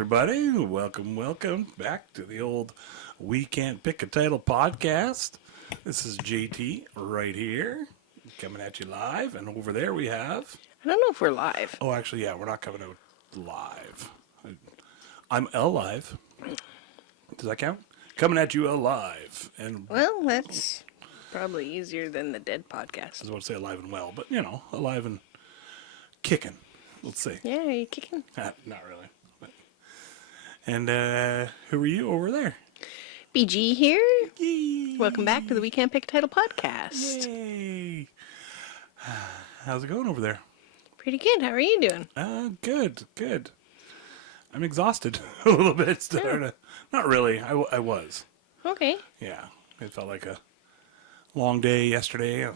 everybody. Welcome back to the old We Can't Pick a Title podcast. This is JT right here, coming at you live. And over there we have... I don't know if we're live. Oh, actually, yeah, we're not coming out live. I'm alive. Does that count? Coming at you alive. And Well, that's probably easier than the dead podcast. I was about to say alive and well, but, you know, alive and kicking. Let's see. Yeah, are you kicking? Not really. But. And who are you over there? BG here. Yay. Welcome back to the We Can't Pick a Title podcast. Yay. How's it going over there? Pretty good. How are you doing? Good. I'm exhausted a little bit. Not really. I was. Okay. Yeah. It felt like a long day yesterday,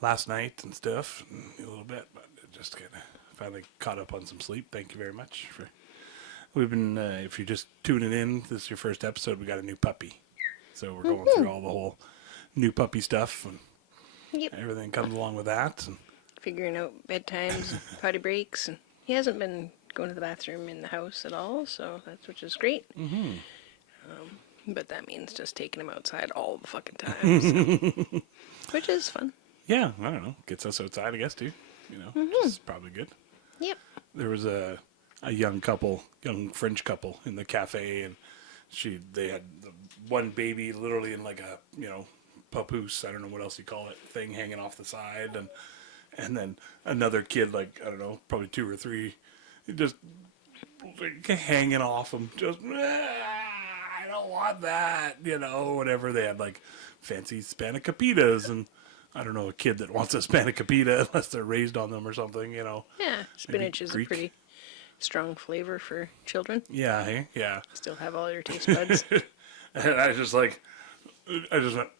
last night and stuff, and a little bit, but it just kind of finally caught up on some sleep. Thank you very much. We've been, if you're just tuning in, this is your first episode, we got a new puppy. So we're going through all the whole new puppy stuff, and everything comes along with that. And figuring out bedtimes, potty breaks, and he hasn't been going to the bathroom in the house at all, so which is great. Mm-hmm. But that means just taking him outside all the fucking time, so, which is fun. Yeah, I don't know. Gets us outside, I guess, too. You know, which is probably good. Yep. There was a young French couple in the cafe, and they had the one baby literally in like a, papoose, I don't know what else you call it, thing hanging off the side, and then another kid, like, I don't know, probably 2 or 3, just like, hanging off them, just, I don't want that, whatever. They had like fancy spanakopita and I don't know, a kid that wants a spanakopita unless they're raised on them or something, Yeah, spinach is a pretty strong flavor for children. Yeah, hey? Yeah. Still have all your taste buds. And I just went,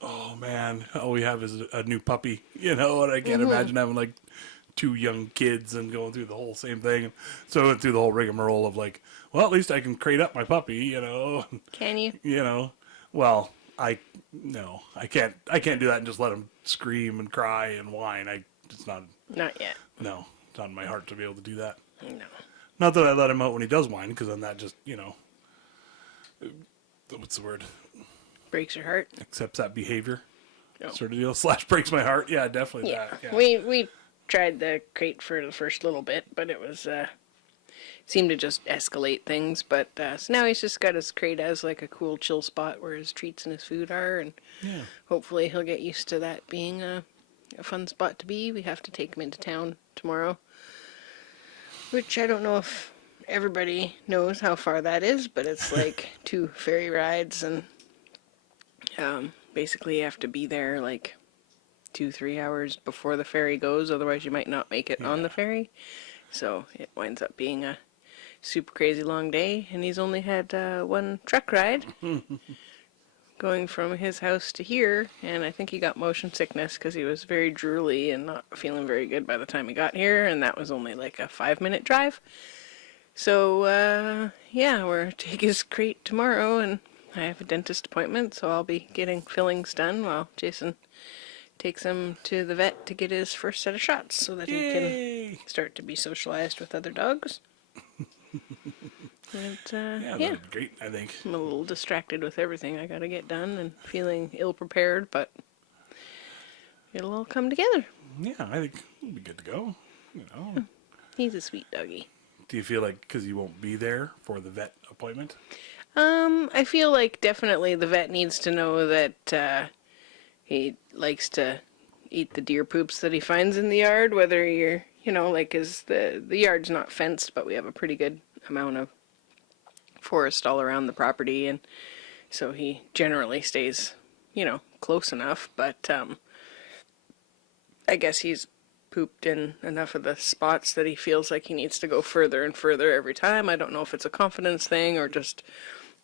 oh man, all we have is a new puppy, and I can't imagine having like 2 young kids and going through the whole same thing. So I went through the whole rigmarole of like, well, at least I can crate up my puppy, Can you? Well, I can't do that and just let him scream and cry and whine. It's not yet. No, it's not in my heart to be able to do that. No. Not that I let him out when he does whine, because then that just, what's the word? Breaks your heart. Accepts that behavior. Oh. Sort of deal. / breaks my heart. Yeah, definitely that. Yeah. We tried the crate for the first little bit, but it was seemed to just escalate things. But so now he's just got his crate as like a cool chill spot where his treats and his food are, and hopefully he'll get used to that being a fun spot to be. We have to take him into town tomorrow, which I don't know if everybody knows how far that is, but it's like 2 ferry rides, and basically you have to be there like 2-3 hours before the ferry goes, otherwise you might not make it on the ferry. So it winds up being a super crazy long day, and he's only had 1 truck ride going from his house to here, and I think he got motion sickness because he was very drooly and not feeling very good by the time he got here, and that was only like a 5-minute drive. So we're taking his crate tomorrow, and I have a dentist appointment, so I'll be getting fillings done while Jason takes him to the vet to get his first set of shots so that he can start to be socialized with other dogs. That'd be great, I think. I'm a little distracted with everything I gotta get done and feeling ill-prepared, but it'll all come together. Yeah, I think we'll be good to go. He's a sweet doggy. Do you feel like because you won't be there for the vet appointment? I feel like definitely the vet needs to know that he likes to eat the deer poops that he finds in the yard, whether you're, cause the yard's not fenced, but we have a pretty good amount of forest all around the property, and so he generally stays, close enough, but I guess he's pooped in enough of the spots that he feels like he needs to go further and further every time. I don't know if it's a confidence thing or just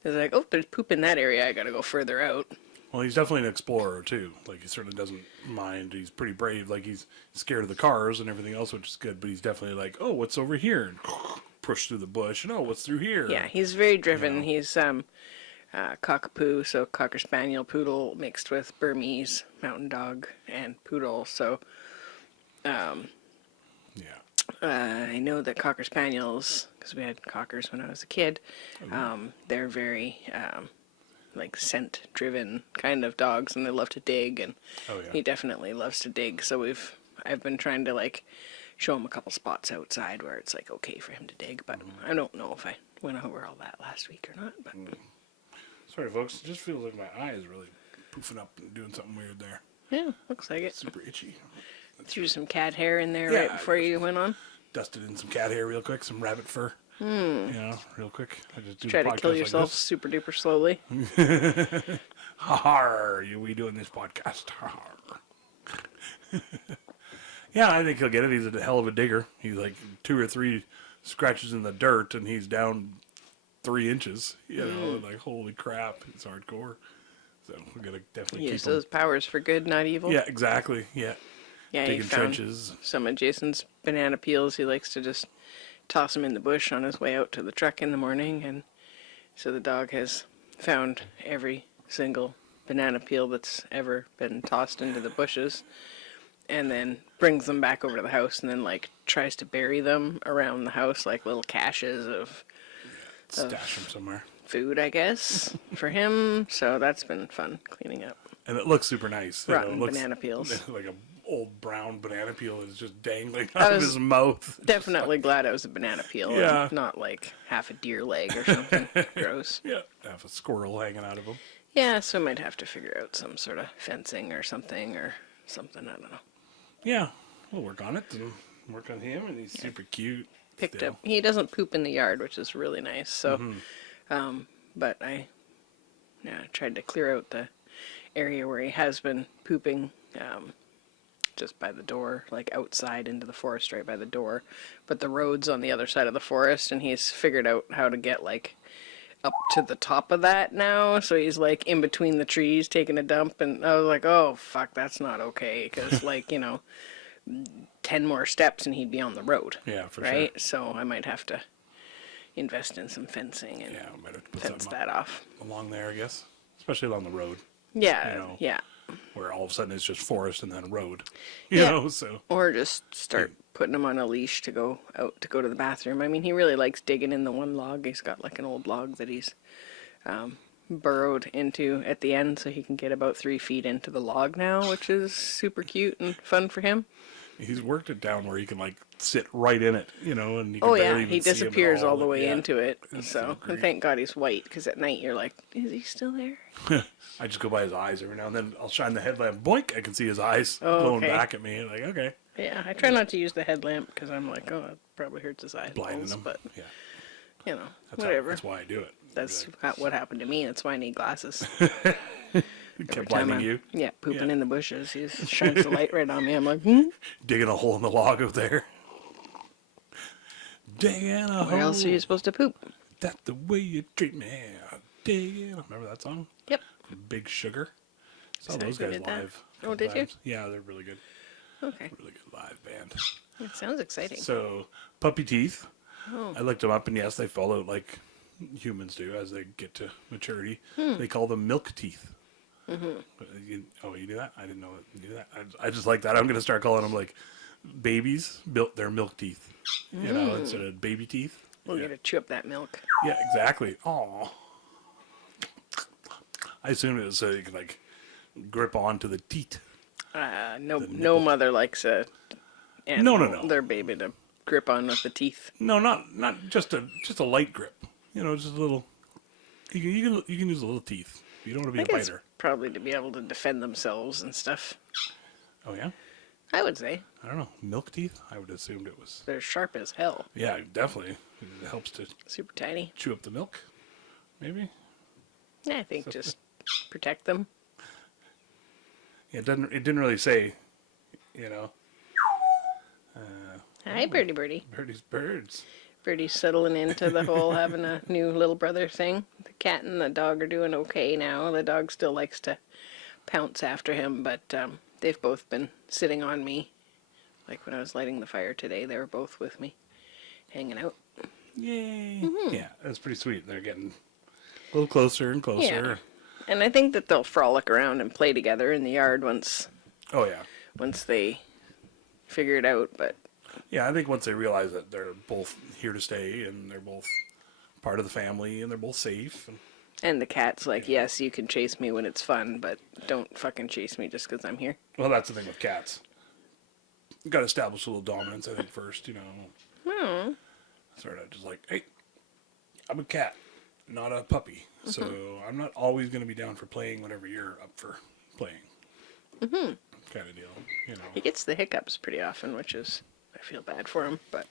is like, oh, there's poop in that area, I gotta go further out. Well, he's definitely an explorer, too. Like, he certainly doesn't mind. He's pretty brave. Like, he's scared of the cars and everything else, which is good. But he's definitely like, oh, what's over here? And push through the bush. And, oh, what's through here? Yeah, he's very driven. He's cockapoo, so Cocker Spaniel Poodle mixed with Burmese Mountain Dog and Poodle. So, I know that Cocker Spaniels, because we had Cockers when I was a kid, they're very like scent-driven kind of dogs, and they love to dig, and he definitely loves to dig. So I've been trying to like show him a couple spots outside where it's like okay for him to dig, but I don't know if I went over all that last week or not. But sorry, folks, it just feels like my eye is really poofing up and doing something weird there. yeah, looks like it. Super itchy. Threw some cat hair in there right before you went on. Dusted in some cat hair real quick, some rabbit fur. You know, real quick. I just do Try the to kill podcast yourself like super duper slowly. Har, we doing this podcast. Har. Yeah, I think he'll get it. He's a hell of a digger. He's like 2 or 3 scratches in the dirt, and he's down 3 inches. You know, like holy crap, it's hardcore. So we're gonna definitely Use keep him. those powers for good, not evil. Yeah, exactly. Yeah, Yeah, he digging found trenches. some of Jason's banana peels. He likes to just toss them in the bush on his way out to the truck in the morning, and so the dog has found every single banana peel that's ever been tossed into the bushes, and then brings them back over to the house, and then like tries to bury them around the house like little caches of Stash him somewhere. food, I guess, for him. So that's been fun cleaning up. And it looks super nice. You know, Rotten it looks banana peels. like a old brown banana peel is just dangling I out of was his mouth. Definitely glad it was a banana peel, Yeah. and not like half a deer leg or something gross. Yeah, have a squirrel hanging out of him. Yeah, so I might have to figure out some sort of fencing or something, I don't know. Yeah, we'll work on it and work on him, and he's super cute. Picked still. up. He doesn't poop in the yard, which is really nice. So, but I tried to clear out the area where he has been pooping, just by the door, like outside into the forest, right by the door. But the road's on the other side of the forest, and he's figured out how to get like up to the top of that now. So he's like in between the trees taking a dump, and I was like, oh fuck, that's not okay, because like 10 more steps and he'd be on the road. Yeah, for right? sure. So I might have to invest in some fencing and Yeah, we might have to put fence something that off. along there, I guess. Especially along the road, Yeah, You know. yeah. where all of a sudden it's just forest and then a road. You Yeah. know, so. Or just start putting him on a leash to go out to go to the bathroom. I mean, he really likes digging in the one log. He's got like an old log that he's burrowed into at the end, so he can get about 3 feet into the log now, which is super cute and fun for him. He's worked it down where he can like sit right in it, you know, and you can Oh barely yeah, even he see him at disappears all the way Yeah. into it. It's So, great. and thank God he's white, because at night you're like, is he still there? I just go by his eyes every now and then. I'll shine the headlamp, boink, I can see his eyes Oh, glowing okay. back at me. Like, okay, Yeah, I try not to use the headlamp because I'm like, oh, it probably hurts his eyeballs. blinding him. But Yeah, whatever. that's why I do it. That's what happened to me. That's why I need glasses. He kept blinding you, Yeah, pooping Yeah. in the bushes. He just shines the light right on me. I'm like, digging a hole in the log up there. Digging a hole. where else are you supposed to poop? That's the way you treat me. Digging. Remember that song? Yep. Big Sugar. Saw Is that those who guys did that? live. Oh, did you? times. Yeah, they're really good. Okay. Really good live band. That sounds exciting. So, puppy teeth. Oh. I looked them up, and yes, they fall out like humans do as they get to maturity. Hmm. They call them milk teeth. Mm-hmm. You knew that? I didn't know you knew that. I just like that. I'm going to start calling them like babies built their milk teeth. You know, instead of baby teeth. We'll yeah. get to chew up that milk. Yeah, exactly. Aw. I assumed it was so you can like grip onto the teat. No nipple. mother likes No. their baby to grip on with the teeth. No, not just a light grip. You know, just a little. You can use a little teeth. You don't want to I be a think it's biter. probably to be able to defend themselves and stuff. Oh yeah. I would say I don't know. Milk teeth. I would have assumed it was. they're sharp as hell. Yeah, definitely. It helps to Super tiny. chew up the milk. Maybe. Yeah, I think just protect them. Yeah, it didn't really say. You know. Hi, birdie birdie. Birds. Birdie's settling into the whole having a new little brother thing. The cat and the dog are doing okay now. The dog still likes to pounce after him, but they've both been sitting on me. Like when I was lighting the fire today, they were both with me, hanging out. Yay! Yeah, that's pretty sweet. They're getting a little closer and closer. Yeah. And I think that they'll frolic around and play together in the yard once Oh yeah. they figure it out. But Yeah, I think once they realize that they're both here to stay and they're both part of the family and they're both safe. And the cat's like, yes, you can chase me when it's fun, but don't fucking chase me just because I'm here. Well, that's the thing with cats. You got to establish a little dominance, I think, first, you know. Hmm. Sort of just like, hey, I'm a cat, not a puppy. So I'm not always going to be down for playing whenever you're up for playing. Mm-hmm. Kind of deal, you know. He gets the hiccups pretty often, which is, I feel bad for him, but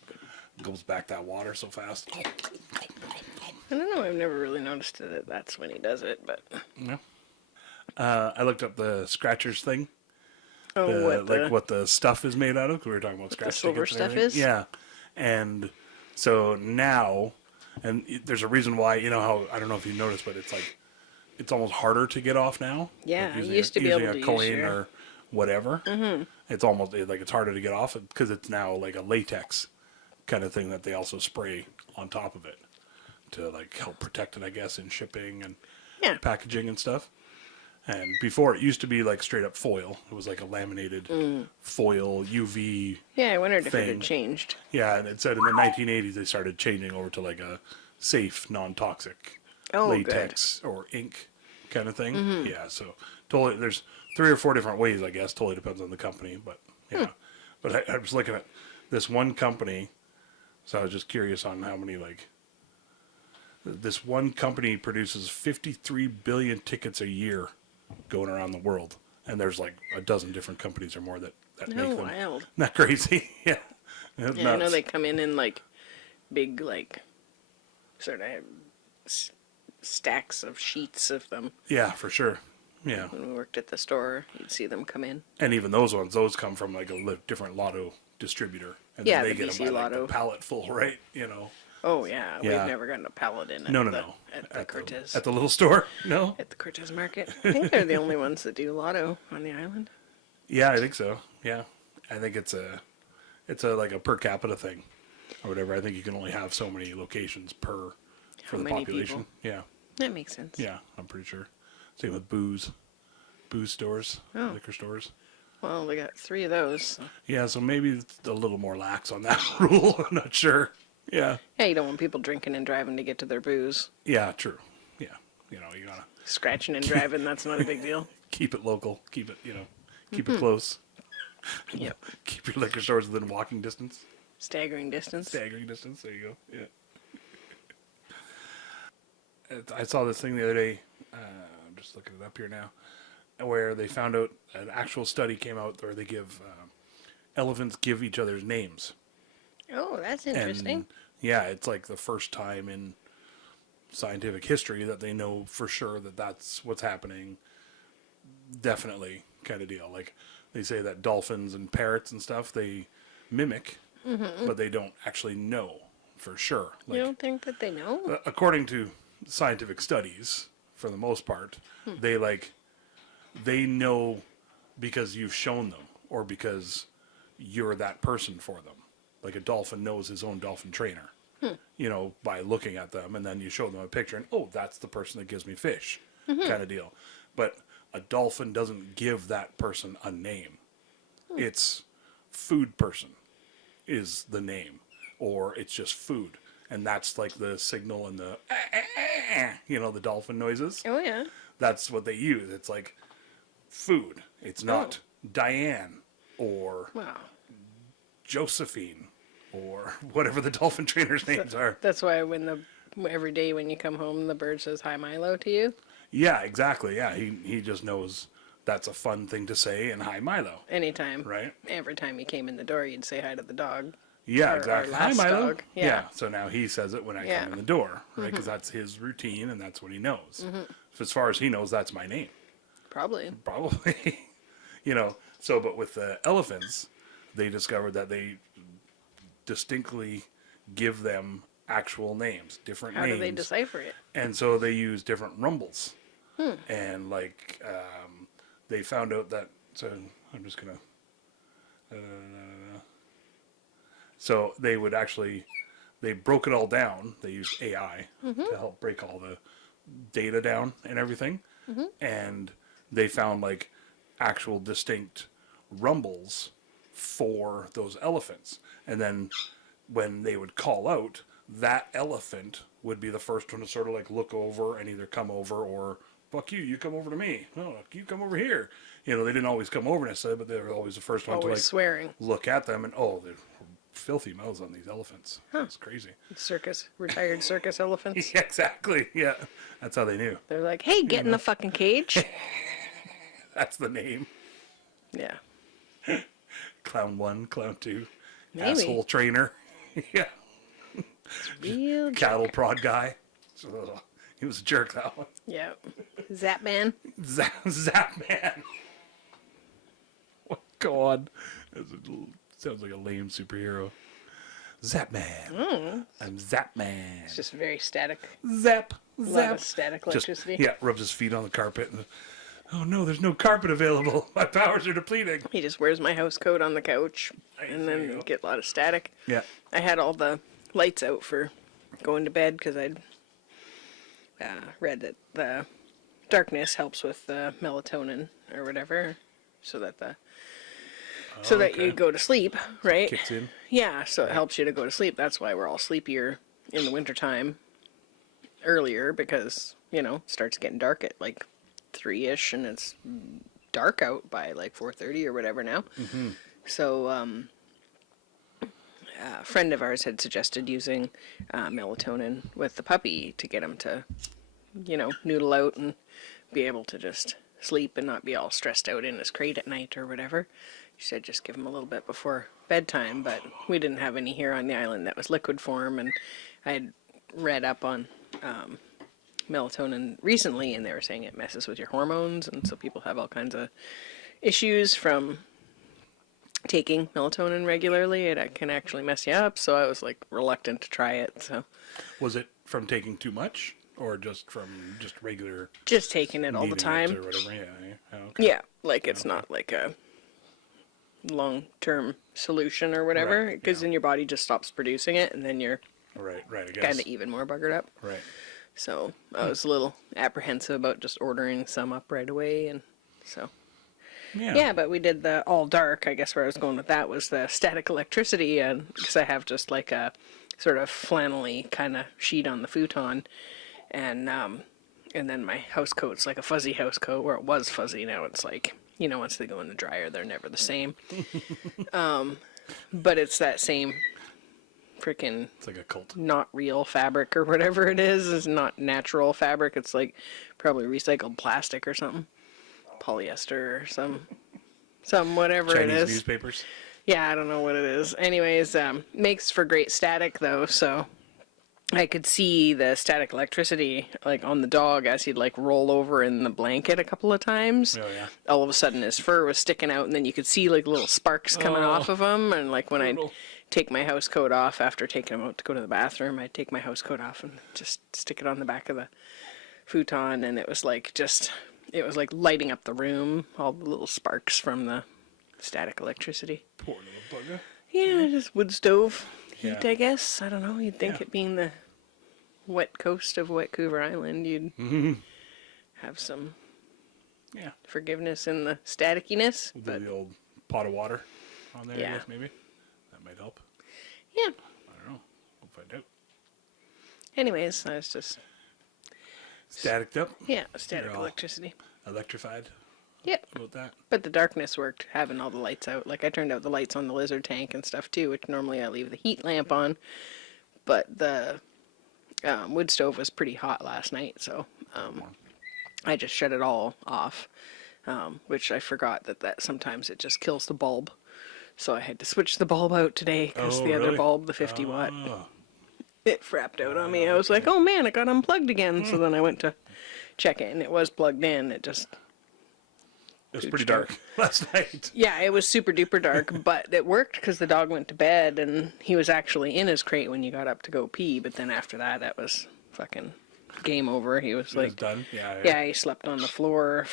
Goes back that water so fast. I don't know. I've never really noticed that that's when he does it, but. Yeah. I looked up the scratchers thing. Oh, What the stuff is made out of. 'Cause we were talking about scratch the silver tickets and stuff everything. is? Yeah. And so now, and there's a reason why, you know how, I don't know if you noticed, but it's like, it's almost harder to get off now. Yeah, like you using used to be using able a to use coin your- or whatever. Mm-hmm. It's almost like it's harder to get off because it's now like a latex kind of thing that they also spray on top of it to like help protect it, I guess, in shipping and Yeah. packaging and stuff. And before it used to be like straight up foil. It was like a laminated foil UV. Yeah, I wondered if it thing. had changed. Yeah, and it said in the 1980s they started changing over to like a safe, non-toxic Oh, latex or ink kind of thing. Yeah, so totally. There's 3 or 4 different ways, I guess. Totally depends on the company, but yeah. But I was looking at this one company, so I was just curious on how many like. This one company produces 53 billion tickets a year going around the world, and there's like a dozen different companies or more that Oh, make them. wild. Not crazy, yeah. Yeah, I know they come in like big, like sort of stacks of sheets of them. Yeah, for sure. Yeah, When we worked at the store, you'd see them come in. and even those ones, those come from like a different lotto distributor, and Yeah, then they the get BC them by like the Lotto. pallet full, right? You know. Oh yeah, Yeah. we've never gotten a pallet in. No. At the Cortez. At the little store, no. At the Cortez Market. I think they're the only ones that do lotto on the island. Yeah, I think so. Yeah, I think it's a like a per capita thing, or whatever. I think you can only have so many locations for How the many population. people? Yeah, That makes sense. yeah, I'm pretty sure. Same with booze stores, Oh. liquor stores. Well, they got 3 of those. So. Yeah, so maybe it's a little more lax on that rule. I'm not sure. Yeah, Yeah, you don't want people drinking and driving to get to their booze. yeah, true. Yeah, you know, you gotta Scratching and driving, that's not a big deal. keep it local. Keep it, keep Mm-hmm. it close. Yep. Keep your liquor stores within walking distance. Staggering distance. Staggering distance. There you go. Yeah. I saw this thing the other day. I'm just looking it up here now, where they found out an actual study came out where they give elephants give each other's names. Oh, that's interesting. And yeah, it's like the first time in scientific history that they know for sure that that's what's happening. Definitely, kind of deal. Like they say that dolphins and parrots and stuff they mimic, but they don't actually know for sure. Like, You don't think that they know? according to scientific studies, for the most part, they know because you've shown them or because you're that person for them. Like a dolphin knows his own dolphin trainer, by looking at them, and then you show them a picture, and oh, that's the person that gives me fish, kind of deal. But a dolphin doesn't give that person a name. It's food person is the name, or it's just food. And that's like the signal and the, the dolphin noises. Oh, yeah. That's what they use. It's like food. It's not Diane or Wow. Josephine or whatever the dolphin trainers' names are. That's why every day when you come home, the bird says, "Hi, Milo," to you. Yeah, exactly. Yeah, he just knows that's a fun thing to say, and hi, Milo. Anytime. Right? Every time you came in the door, you'd say hi to the dog. Yeah, Our exactly. Hi, last Milo. dog. Yeah. So now he says it when I Yeah. come in the door, right? Because that's his routine and that's what he knows. So as far as he knows, that's my name. Probably. Probably. So, but with the elephants, they discovered that they distinctly give them actual names, different How names. do they decipher it? And so they use different rumbles. And they found out that, so I'm just going to, so they broke it all down. They used AI to help break all the data down and everything. And they found like actual distinct rumbles for those elephants. And then when they would call out, that elephant would be the first one to sort of like look over and either come over or, fuck you, you come over to me. No, you come over here. You know, they didn't always come over necessarily, but they were always the first one to like swearing. Look at them and, oh, they're filthy mouths on these elephants. Huh. It's crazy. Retired circus elephants. Yeah, exactly. Yeah. That's how they knew. They're like, hey, get in the fucking cage. That's the name. Yeah. Clown 1, Clown 2. Maybe. Asshole trainer. Yeah. Real Cattle jerk. prod guy. He was a jerk, that one. Yeah. Zap Man. Zap Man. Oh, God. Sounds like a lame superhero. Zap Man. I'm Zap Man. It's just very static. Zap. A lot Zap. of static electricity. Just, rubs his feet on the carpet. And, oh, no, there's no carpet available. My powers are depleting. He just wears my house coat on the couch. And then get a lot of static. Yeah. I had all the lights out for going to bed because I'd read that the darkness helps with the melatonin or whatever, so that that you go to sleep, right? Kicks in. Yeah, so it helps you to go to sleep. That's why we're all sleepier in the wintertime earlier, because, you know, it starts getting dark at like 3-ish and it's dark out by like 4:30 or whatever now. Mm-hmm. So a friend of ours had suggested using melatonin with the puppy to get him to, you know, noodle out and be able to just sleep and not be all stressed out in his crate at night or whatever. She said just give him a little bit before bedtime, but we didn't have any here on the island that was liquid form, and I had read up on melatonin recently, and they were saying it messes with your hormones, and so people have all kinds of issues from taking melatonin regularly. It can actually mess you up, so I was like reluctant to try it. So Was it from taking too much, or just from regular? Just taking it all the needing time. it or whatever. Yeah. Oh, okay. Yeah, like it's not like a long-term solution or whatever, because then your body just stops producing it, and then you're Right. I guess. kind of even more buggered up. Right. So I was a little apprehensive about just ordering some up right away, and so. Yeah, but we did the all dark. I guess where I was going with that was the static electricity, and because I have just like a sort of flannelly kind of sheet on the futon, and then my house coat's like a fuzzy house coat, where it was fuzzy. Now it's like, you know, once they go in the dryer, they're never the same. But it's that same freaking. It's like a cult. Not real fabric or whatever it is. It's not natural fabric. It's like probably recycled plastic or something. Polyester or some whatever Chinese it is. Newspapers. Yeah, I don't know what it is. Anyways, makes for great static though, so I could see the static electricity like on the dog as he'd like roll over in the blanket a couple of times. Oh, yeah. All of a sudden his fur was sticking out, and then you could see like little sparks coming off of him, and like when I'd take my house coat off after taking him out to go to the bathroom, I'd take my house coat off and just stick it on the back of the futon, and it was like lighting up the room, all the little sparks from the static electricity. Poor little bugger. Yeah, just wood stove heat, Yeah. I guess. I don't know. You'd think it being the wet coast of Vancouver Island, you'd have some forgiveness in the staticiness. We'll But do the old pot of water on there, Yeah. I guess, maybe. That might help. yeah. I don't know. We'll find out. Anyways, I was just Staticked up? static You're all electricity. Electrified Yep. about that? But the darkness worked, having all the lights out. Like, I turned out the lights on the lizard tank and stuff, too, which normally I leave the heat lamp on. But the wood stove was pretty hot last night, so I just shut it all off, which I forgot that sometimes it just kills the bulb. So I had to switch the bulb out today, because the other really? bulb, the 50 watt, Oh, it frapped out on me. I was like, oh man, it got unplugged again. So then I went to check it, and it was plugged in. It just... it was pretty dark last night. Yeah, it was super duper dark, but it worked because the dog went to bed, and he was actually in his crate when you got up to go pee. But then after that was fucking game over. He was It like, was done. Yeah. yeah, he slept on the floor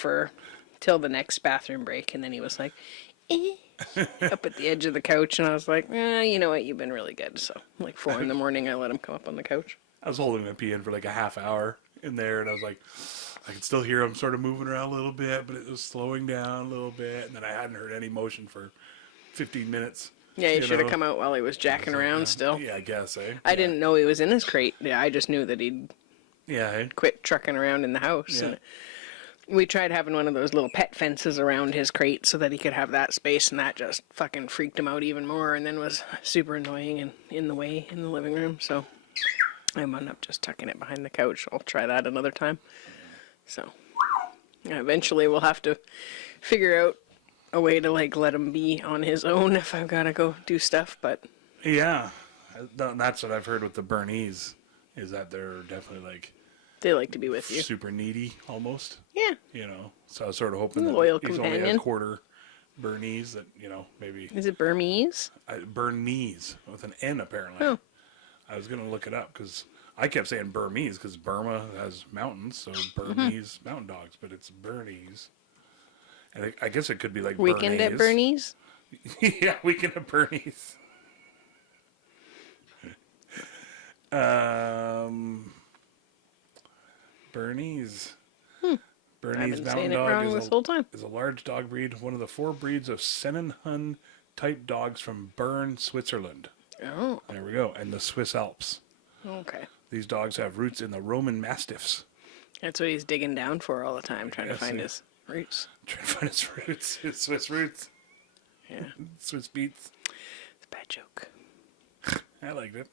till the next bathroom break, and then he was like, up at the edge of the couch, and I was like, you know what, you've been really good. So like 4 in the morning, I let him come up on the couch. I was holding him pee in for like a half hour in there, and I was like, I could still hear him sort of moving around a little bit, but it was slowing down a little bit, and then I hadn't heard any motion for 15 minutes. Yeah, he you should have know? come out while he was jacking around still. Yeah, I guess, eh? I didn't know he was in his crate. Yeah, I just knew that he'd Yeah, eh? quit trucking around in the house. Yeah. And we tried having one of those little pet fences around his crate so that he could have that space, and that just fucking freaked him out even more, and then was super annoying and in the way in the living room. So I wound up just tucking it behind the couch. I'll try that another time. So yeah, eventually we'll have to figure out a way to like let him be on his own if I've got to go do stuff. But Yeah. That's what I've heard with the Bernese, is that they're definitely like they like to be with you. super needy almost. Yeah. You know, so I was sort of hoping that Loyal he's only companion. a quarter Bernese, that, you know, maybe Is it Burmese? Bernese with an N apparently. Oh. I was going to look it up because I kept saying Burmese because Burma has mountains, so Burmese mountain dogs, but it's Bernese. And I guess it could be like Weekend at Bernese. Bernie's? Yeah, weekend at Bernie's. Bernese. I've Bernese been Mountain saying it Dog wrong this whole time. is a large dog breed, one of the 4 breeds of Sennenhund type dogs from Bern, Switzerland. Oh, There we go. And the Swiss Alps. okay. These dogs have roots in the Roman Mastiffs. That's what he's digging down for all the time, trying to Yes, find yeah. his roots. Trying to find his roots, his Swiss roots, Yeah, Swiss beats. it's a bad joke. I liked it.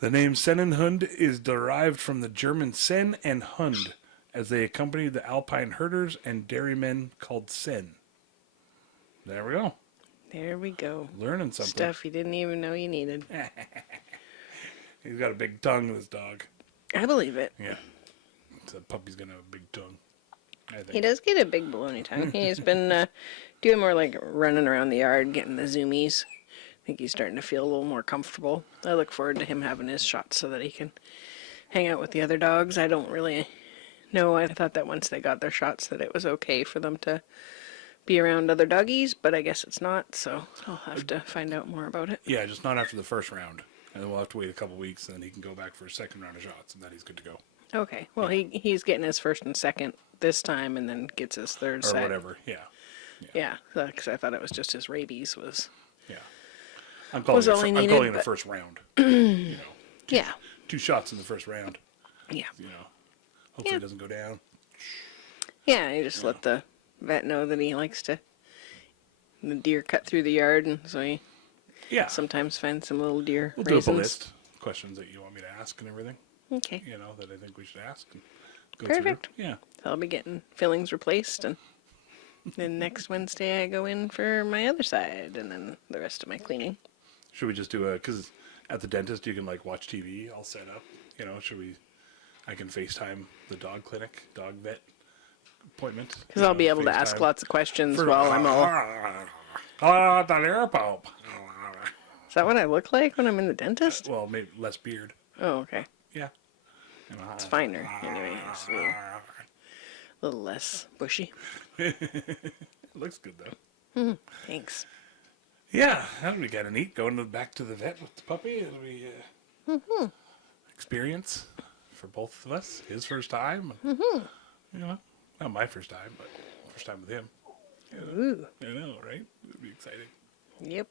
The name Sennenhund is derived from the German Sen and Hund, as they accompanied the Alpine herders and dairymen called Sen. There we go. There we go. Learning something. Stuff you didn't even know you needed. He's got a big tongue, this dog. I believe it. Yeah. So the puppy's going to have a big tongue, I think. He does get a big baloney tongue. He's been doing more like running around the yard, getting the zoomies. I think he's starting to feel a little more comfortable. I look forward to him having his shots so that he can hang out with the other dogs. I don't really know. I thought that once they got their shots that it was okay for them to be around other doggies, but I guess it's not, so I'll have to find out more about it. Yeah, just not after the first round. And then we'll have to wait a couple weeks, and then he can go back for a second round of shots, and then he's good to go. Okay, well, he's getting his first and second this time, and then gets his third Or set. whatever, yeah. Yeah, because I thought it was just his rabies was... Yeah. I'm calling, Was it, all he I'm needed, calling it a but- first round. You know, Yeah, 2 shots in the first round. yeah. You know, hopefully Yeah. it doesn't go down. Yeah, you just let the vet know that he likes to... The deer cut through the yard, and so he Yeah. sometimes finds some little deer We'll do up a raisins. list. Questions that you want me to ask and everything. Okay, You know, that I think we should ask. And go Perfect. Through. Yeah. I'll be getting fillings replaced, and then next Wednesday I go in for my other side, and then the rest of my cleaning. Should we just do a, because at the dentist you can like watch TV all set up. You know, I can FaceTime the dog clinic, dog vet appointment. Because I'll be able to ask lots of questions while I'm all... The ear pulp. Is that what I look like when I'm in the dentist? Well, maybe less beard. Oh, okay. Yeah. It's finer, anyway. It's a little less bushy. Looks good though. Thanks. Yeah, that'll be kind of neat. Going back to the vet with the puppy. It'll be experience for both of us. His first time. You know, not my first time, but first time with him. Ooh. I know, right? It'd be exciting. Yep.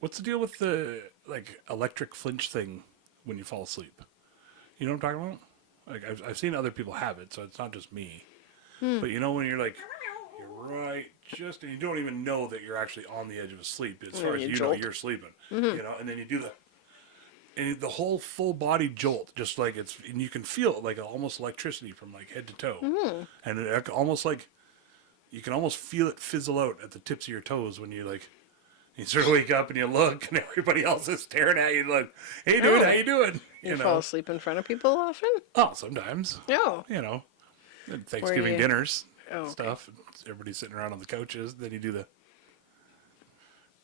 What's the deal with the like electric flinch thing when you fall asleep? You know what I'm talking about? Like I've seen other people have it, so it's not just me. But you know when you're like you're right, just and you don't even know that you're actually on the edge of a sleep. As far as you you know, jolt. you're sleeping. You know, and then you do the whole full body jolt, just like and you can feel it like almost electricity from like head to toe, and it almost like you can almost feel it fizzle out at the tips of your toes when you like. You sort of wake up and you look, and everybody else is staring at you like, "Hey, dude, how you doing?" You fall asleep in front of people often? Oh, sometimes. No. You know, and Thanksgiving you- dinners, Oh, okay. stuff. Everybody's sitting around on the couches. Then you do the,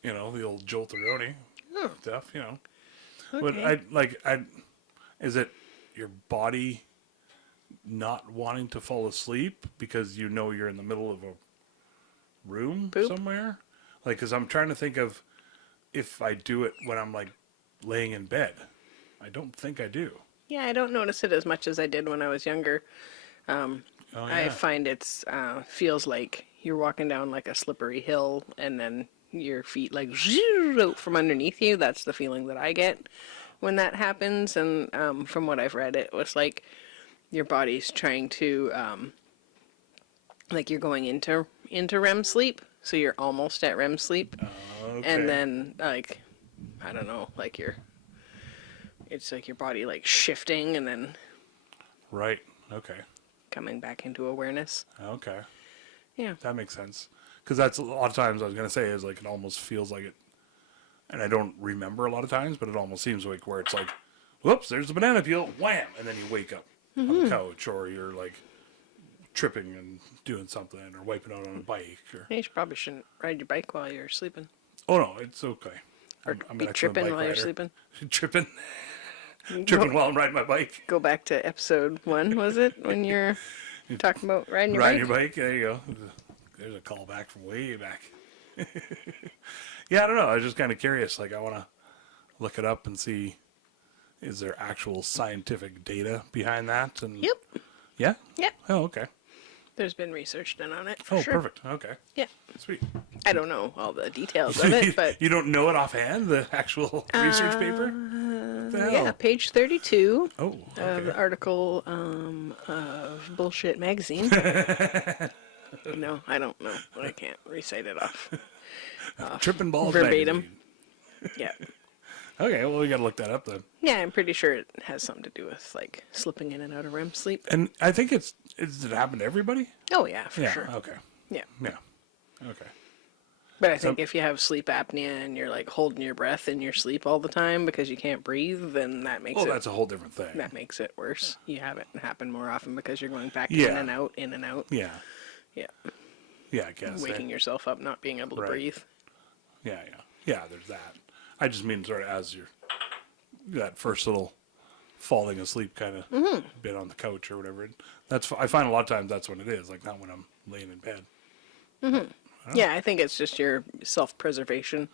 you know, the old jolteroni stuff. You know, but Okay. is it your body not wanting to fall asleep because you know you're in the middle of a room Poop? somewhere? Like, because I'm trying to think of if I do it when I'm like laying in bed. I don't think I do. Yeah, I don't notice it as much as I did when I was younger. Oh, I yeah. find it's feels like you're walking down like a slippery hill and then your feet like out from underneath you. That's the feeling that I get when that happens. And from what I've read, it was like your body's trying to like you're going into REM sleep, so you're almost at REM sleep, and then like I don't know, like it's like your body like shifting and then Right. Okay. coming back into awareness. Okay. Yeah. That makes sense. Because that's a lot of times I was going to say is like it almost feels like it, and I don't remember a lot of times, but it almost seems like where it's like, whoops, there's the banana peel, wham, and then you wake up on the couch, or you're like tripping and doing something, or wiping out on a bike, or You probably shouldn't ride your bike while you're sleeping. oh no, it's okay. Or I'm be an excellent tripping bike while you're rider. sleeping. Tripping, tripping while I'm riding my bike. Go back to episode 1, was it? When you're talking about riding your Riding bike? your bike, there you go. There's a callback from way back. Yeah, I don't know. I was just kind of curious. Like, I want to look it up and see, is there actual scientific data behind that? And Yep. yeah? Yep. Oh, okay. There's been research done on it, for Oh, sure. perfect. Okay. Yeah. Sweet. I don't know all the details of it, but You don't know it offhand, the actual research paper? What the hell? yeah, page 32 Oh, of the okay. article of Bullshit Magazine. No, I don't know. I can't recite it off. Tripping Balls verbatim. Magazine. Yeah. Okay, well, we got to look that up then. Yeah, I'm pretty sure it has something to do with, like, slipping in and out of REM sleep. And I think does it happen to everybody? Oh, yeah, for Yeah, sure. okay. Yeah. Yeah. Okay. But I think if you have sleep apnea and you're, like, holding your breath in your sleep all the time because you can't breathe, then that makes Well, it... that's a whole different thing. That makes it worse. You have it happen more often because you're going back Yeah. in and out, in and out. Yeah. Yeah. Yeah, I guess. Waking yourself up, not being able to Right. breathe. Yeah, yeah. Yeah, there's that. I just mean sort of as you're that first little falling asleep kind of bit on the couch or whatever. I find a lot of times that's when it is, like not when I'm laying in bed. Yeah, I think it's just your self-preservation,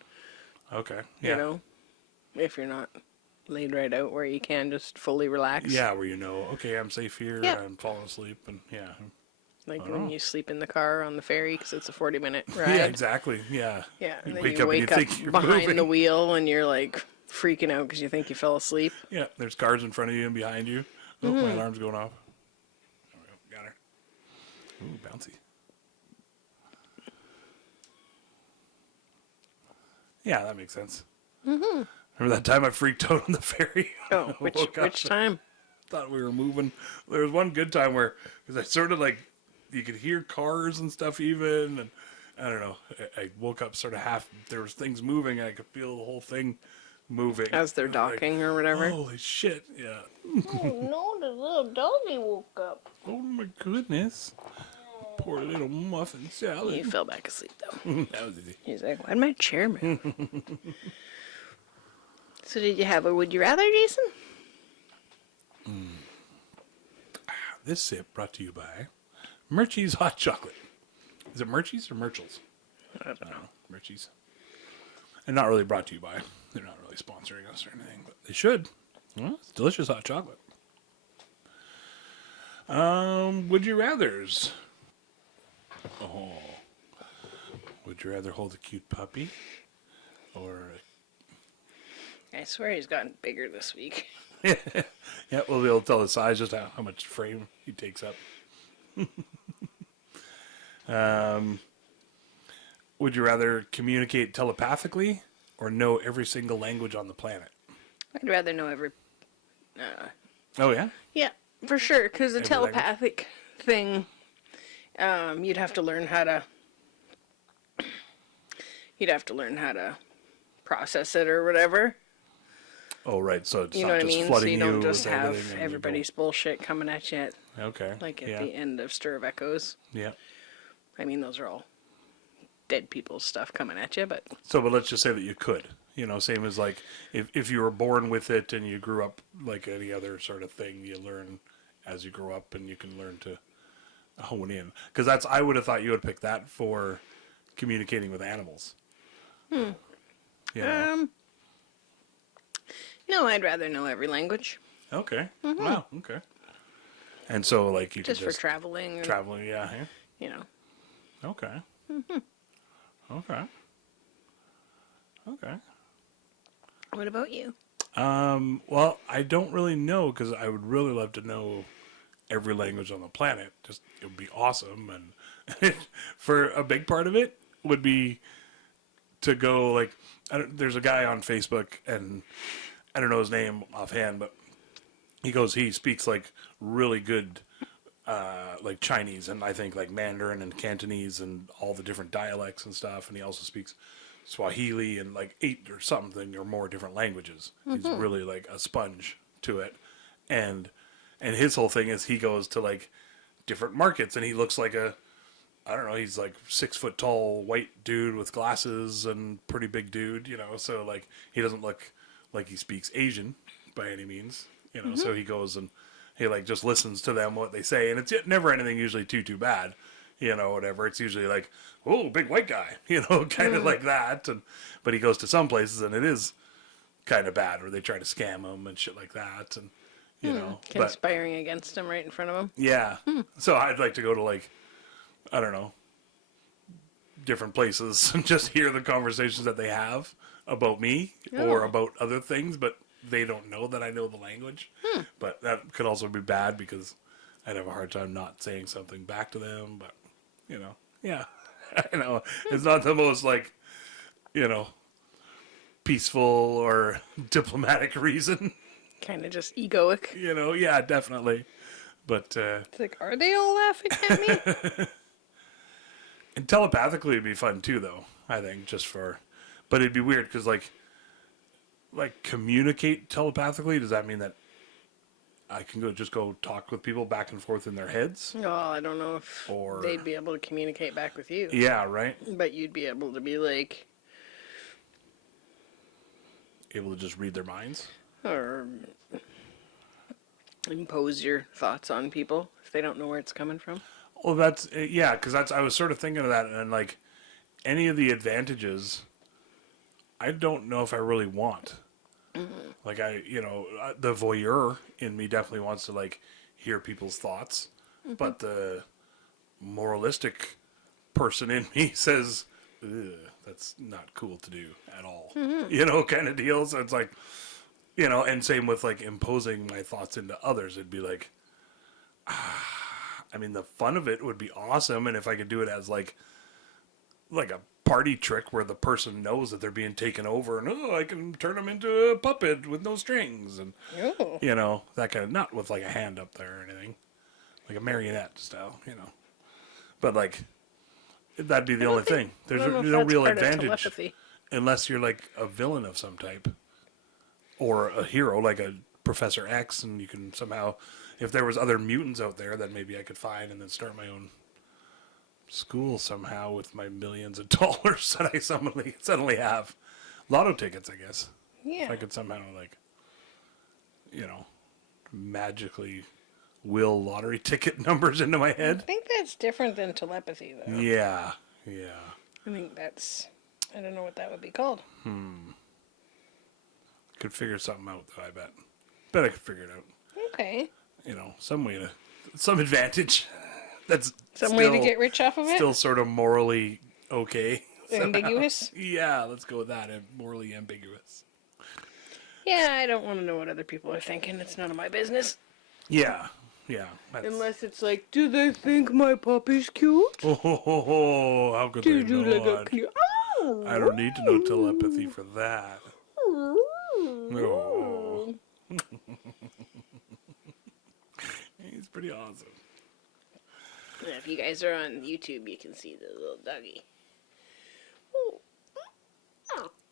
Okay. Yeah. you know? If you're not laid right out where you can just fully relax. Yeah, where you know, okay, I'm safe here, Yeah. I'm falling asleep, and yeah. Like when you sleep in the car on the ferry because it's a 40-minute ride. Yeah, exactly. Yeah. Yeah, and then wake you up and wake you up think you're behind moving. the wheel and you're like freaking out because you think you fell asleep. Yeah, there's cars in front of you and behind you. Oh, my alarm's going off. There we go. Got her. Ooh, bouncy. Yeah, that makes sense. Remember that time I freaked out on the ferry? Oh, I woke up which time? Thought we were moving. There was one good time where, because I sort of like, you could hear cars and stuff even, and I don't know. I woke up sort of half, there was things moving, and I could feel the whole thing moving. As they're docking or whatever. Holy shit, yeah. Oh no, the little doggy woke up. Oh my goodness. Poor little muffin salad. He fell back asleep though. That was easy. He's like, why'd my chair move? So did you have a would you rather, Jason? This sip brought to you by Murchie's Hot Chocolate. Is it Murchie's or Murchels? I don't know. Murchie's. And not really brought to you by. They're not really sponsoring us or anything, but they should. Well, it's delicious hot chocolate. Would you rathers? Oh. Would you rather hold a cute puppy or I swear he's gotten bigger this week. yeah, we'll be able to tell the size, just how much frame he takes up. Would you rather communicate telepathically or know every single language on the planet? I'd rather know every. Oh, yeah? Yeah, for sure. Because the Every telepathic thing, you'd have to learn how to. You'd have to learn how to process it or whatever. Oh, right. So it's You know not what I just mean? So flooding you don't with just have everything and you everybody's bullshit coming at you, go- Okay. like at yeah. the end of Stir of Echoes. Yeah. I mean, those are all dead people's stuff coming at you, but So, but let's just say that you could. You know, same as like if you were born with it and you grew up like any other sort of thing, you learn as you grow up and you can learn to hone in. Because I would have thought you would pick that for communicating with animals. You know? no, I'd rather know every language. Okay. Wow. Okay. And so, like, you Just could for just traveling. Or, traveling. Yeah. you know. Okay. Okay. Okay. What about you? Well, I don't really know because I would really love to know every language on the planet. Just it would be awesome, and for a big part of it would be to go like there's a guy on Facebook, and I don't know his name offhand, but he speaks like really good like Chinese, and I think like Mandarin and Cantonese and all the different dialects and stuff, and he also speaks Swahili and like 8 or something or more different languages. He's really like a sponge to it, and his whole thing is he goes to like different markets, and he looks like I don't know, he's like 6 foot tall white dude with glasses and pretty big dude, so like he doesn't look like he speaks Asian by any means, so he goes and he like just listens to them, what they say, and it's never anything usually too bad, whatever. It's usually like, oh, big white guy, kind of like that. But he goes to some places and it is kind of bad, where they try to scam him and shit like that, and Conspiring against him right in front of him. yeah. So I'd like to go to like, I don't know, different places and just hear the conversations that they have about me or about other things, but they don't know that I know the language. But that could also be bad because I'd have a hard time not saying something back to them. But, yeah, I know. It's not the most, like, peaceful or diplomatic reason. Kind of just egoic. Yeah, definitely. But, It's like, are they all laughing at me? and telepathically would be fun too, though, I think, but it'd be weird because, like communicate telepathically, does that mean that I can go talk with people back and forth in their heads? Oh, I don't know if they'd be able to communicate back with you. Yeah, right? But you'd be able to be like... Able to just read their minds? Or impose your thoughts on people if they don't know where it's coming from. Well, because I was sort of thinking of that, and like, any of the advantages, I don't know if I really want. Like the voyeur in me definitely wants to like hear people's thoughts, but the moralistic person in me says, ugh, that's not cool to do at all, kind of deal. So it's like, and same with like imposing my thoughts into others. It'd be like, I mean, the fun of it would be awesome, and if I could do it as like a party trick where the person knows that they're being taken over, and I can turn them into a puppet with no strings, and that kind of, not with like a hand up there or anything, like a marionette style, but like that'd be the only thing. There's no real advantage unless you're like a villain of some type or a hero like a Professor X, and you can somehow, if there was other mutants out there, then maybe I could find and then start my own school somehow with my millions of dollars that I suddenly have. Lotto tickets, I guess. Yeah. If I could somehow, like, magically will lottery ticket numbers into my head. I think that's different than telepathy, though. Yeah. I think that's... I don't know what that would be called. Could figure something out, though, I bet. Bet I could figure it out. Okay. Some advantage. That's some way to get rich off of it? Still sort of morally okay. Ambiguous? Yeah, let's go with that. Morally ambiguous. Yeah, I don't want to know what other people are thinking. It's none of my business. Yeah. Unless it's like, do they think my puppy's cute? Oh, how could they not? Oh. I don't need to know telepathy for that. No. He's pretty awesome. If you guys are on YouTube, you can see the little doggy.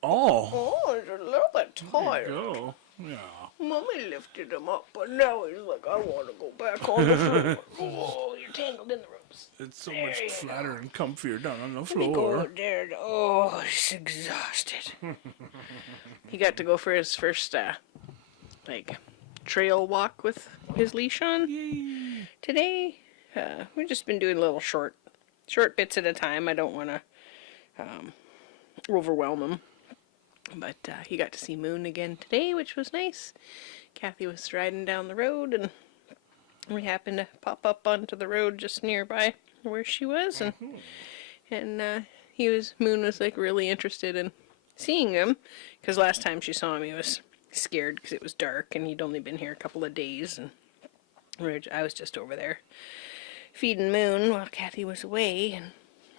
Oh. He's a little bit tired. There you go. Yeah. Mommy lifted him up, but now he's like, I want to go back on the floor. Oh, you're tangled in the ropes. It's so much flatter and comfier down on the Let me go floor. there. Oh, he's exhausted. He got to go for his first, trail walk with his leash on. Yay. Today. We've just been doing little short bits at a time. I don't want to overwhelm him. But he got to see Moon again today, which was nice. Kathy was riding down the road, and we happened to pop up onto the road just nearby where she was, and And Moon was like really interested in seeing him, because last time she saw him he was scared because it was dark and he'd only been here a couple of days, and I was just over there feeding Moon while Kathy was away,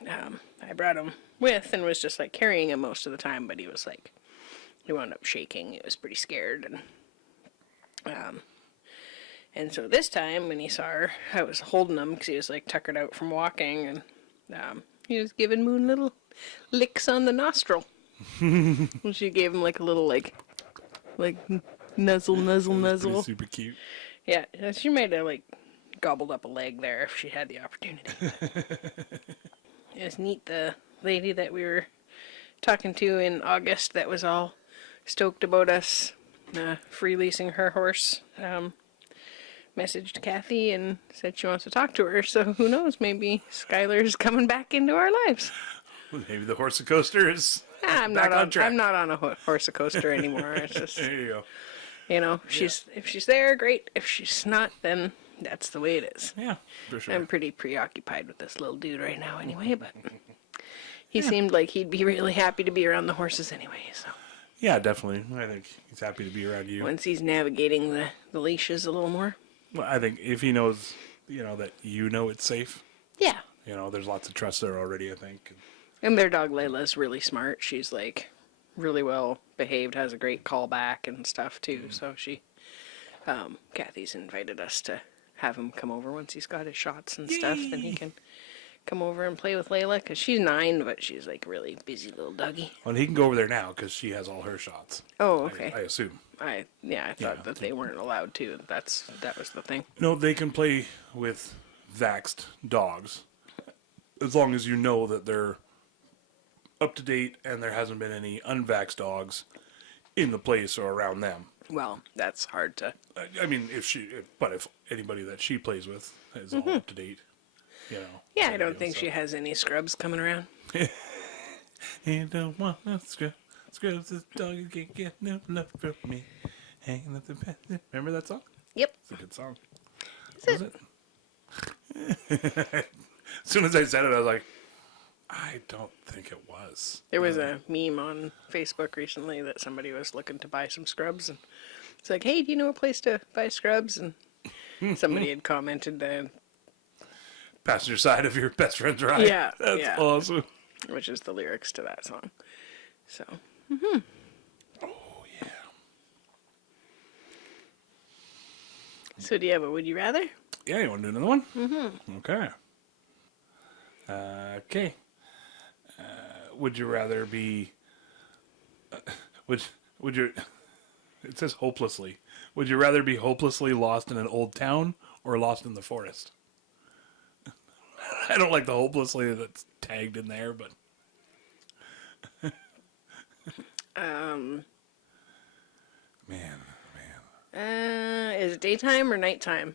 and I brought him with and was just like carrying him most of the time, but he wound up shaking. He was pretty scared, and so this time when he saw her, I was holding him because he was like tuckered out from walking, and he was giving Moon little licks on the nostril. And she gave him like a little like nuzzle. Super cute. Yeah, she might have like gobbled up a leg there if she had the opportunity. It was neat. The lady that we were talking to in August that was all stoked about us free leasing her horse messaged Kathy and said she wants to talk to her. So who knows? Maybe Skylar's coming back into our lives. Maybe the horse coaster is I'm back not on track. I'm not on a horse coaster anymore. It's just, There you go. if she's there, great. If she's not, then that's the way it is. Yeah, for sure. I'm pretty preoccupied with this little dude right now anyway, but he seemed like he'd be really happy to be around the horses anyway, so. Yeah, definitely. I think he's happy to be around you. Once he's navigating the leashes a little more. Well, I think if he knows, that it's safe, Yeah. there's lots of trust there already, I think. And their dog Layla's really smart. She's like really well behaved, has a great callback and stuff too. So Kathy's invited us to have him come over once he's got his shots and stuff. Then he can come over and play with Layla, because she's 9, but she's like really busy little doggy. Well, he can go over there now because she has all her shots. Oh, okay. I assume. I thought that they weren't allowed to. That was the thing. No, they can play with vaxxed dogs as long as you know that they're up to date and there hasn't been any unvaxxed dogs in the place or around them. Well, that's hard to. I mean, if anybody that she plays with is all up to date, Yeah, I don't think she has any scrubs coming around. You don't want no scrubs. Scrubs, this dog can't get no love from me. Hanging at the bed. Remember that song? Yep. It's a good song. Is Was it? As soon as I said it, I was like, I don't think it was. There was a meme on Facebook recently that somebody was looking to buy some scrubs, and it's like, hey, do you know a place to buy scrubs? And somebody had commented that, Passenger side of your best friend's ride. Yeah, That's yeah. awesome. which is the lyrics to that song. So, Oh, yeah. so do you have a would you rather? Yeah, you want to do another one? Mm-hmm. Okay. Okay. Would you rather be... would you... It says hopelessly. Would you rather be hopelessly lost in an old town or lost in the forest? I don't like the hopelessly that's tagged in there, but... Man. Is it daytime or nighttime?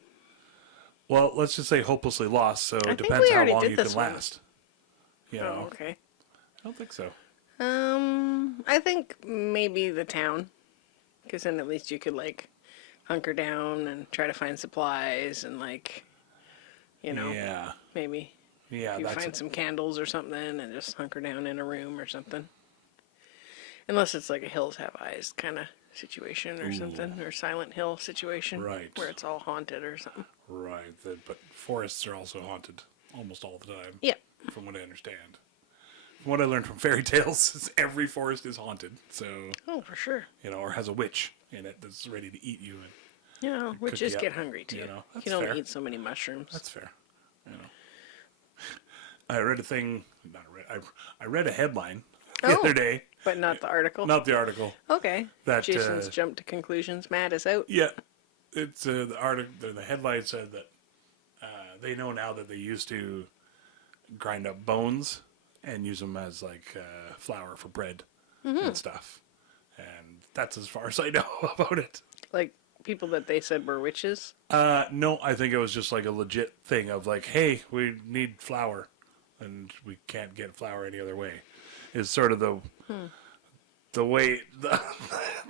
Well, let's just say hopelessly lost, so think it depends we how already long did you can this one. last. You Oh, know? okay. I don't think so. I think maybe the town, because then at least you could like hunker down and try to find supplies and like, Yeah. maybe Yeah, you that's... find some candles or something and just hunker down in a room or something. Unless it's like a Hills Have Eyes kind of situation or something, or Silent Hill situation, Right. where it's all haunted or something. Right, but forests are also haunted almost all the time. Yeah. From what I understand. From what I learned from fairy tales, is every forest is haunted. So, Oh, for sure. or has a witch in it that's ready to eat you. And Witches you up, get hungry too. that's You can only fair. eat so many mushrooms. That's fair. I read a thing. I read a headline the other day. But not the article. Not the article. Okay. That, Jason's jumped to conclusions. Matt is out. Yeah, it's the article. The headline said that they know now that they used to grind up bones and use them as like flour for bread and stuff, and that's as far as I know about it. Like people that they said were witches. No, I think it was just like a legit thing of like, hey, we need flour, and we can't get flour any other way. Is sort of the way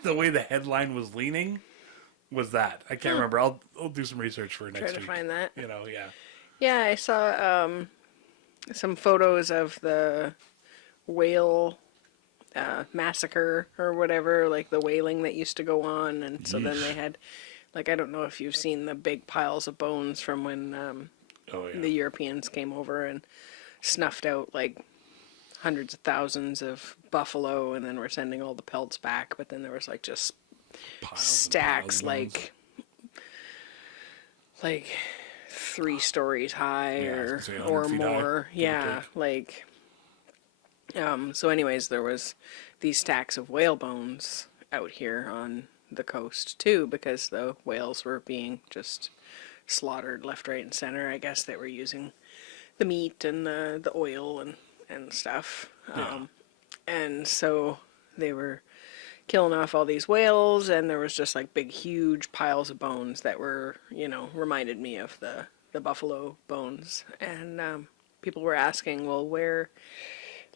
the way the headline was leaning was that. I can't remember. I'll do some research for next week. Try to find that. Yeah. Yeah, I saw some photos of the whale massacre or whatever, like the whaling that used to go on, and so then they had, like, I don't know if you've seen the big piles of bones from when the Europeans came over and snuffed out like hundreds of thousands of buffalo, and then we're sending all the pelts back, but then there was like just stacks like 3 stories high or more. Yeah, like so anyways, there was these stacks of whale bones out here on the coast too, because the whales were being just slaughtered left, right, and center. I guess they were using the meat and the oil and stuff. And so they were killing off all these whales, and there was just like big, huge piles of bones that were, you know, reminded me of the buffalo bones. And people were asking, well, where,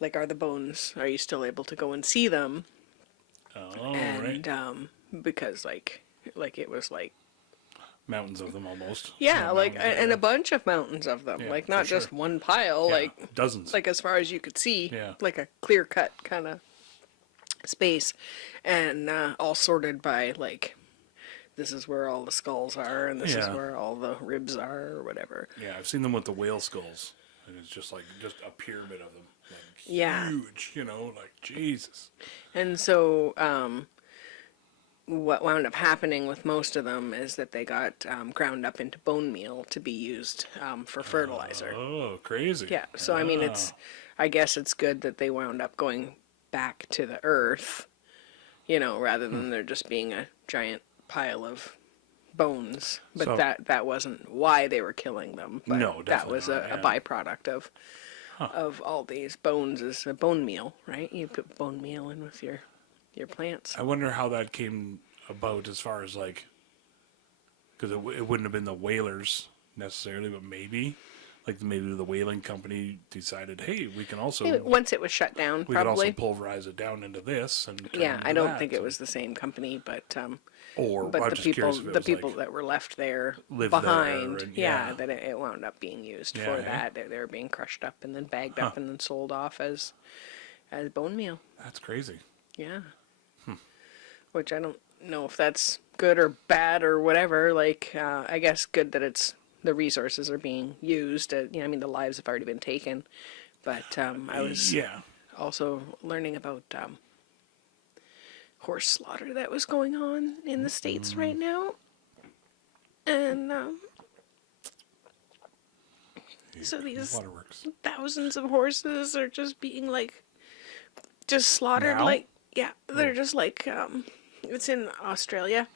like, are the bones? Are you still able to go and see them? Oh, and, right. Because like it was like Mountains of them almost. yeah, like and a bunch of mountains of them, Yeah, like not just sure. one pile, like dozens, like as far as you could see, Yeah. like a clear cut kind of space, and all sorted by like this is where all the skulls are, and this is where all the ribs are, or whatever. Yeah, I've seen them with the whale skulls, and it's just like just a pyramid of them. Like, Yeah. huge, you know, like Jesus. And so what wound up happening with most of them is that they got ground up into bone meal to be used for fertilizer. Oh, crazy. Yeah, so I mean, I guess it's good that they wound up going back to the earth, you know, rather than there just being a giant pile of bones. But So- that wasn't why they were killing them. But No, that was definitely a not, byproduct of all these bones is a bone meal, right? You put bone meal in with your plants. I wonder how that came about as far as like, because it wouldn't have been the whalers necessarily, but maybe the whaling company decided, hey, we can also Once it was shut down, we could also probably. pulverize it down into this and turn Yeah, into I don't that. think it was the same company, but Or but I'm the just people curious if it the was people like, that were left there lived behind, there and- yeah, yeah. that it wound up being used Yeah, for eh? that. They were being crushed up and then bagged up and then sold off as bone meal. that's crazy. Yeah. Which I don't know if that's good or bad or whatever. Like, I guess good that the resources are being used. You know, I mean, the lives have already been taken. But I was also learning about horse slaughter that was going on in the States right now. And so these Waterworks. thousands of horses are just being like just slaughtered. Now? Like, yeah, they're just like it's in Australia,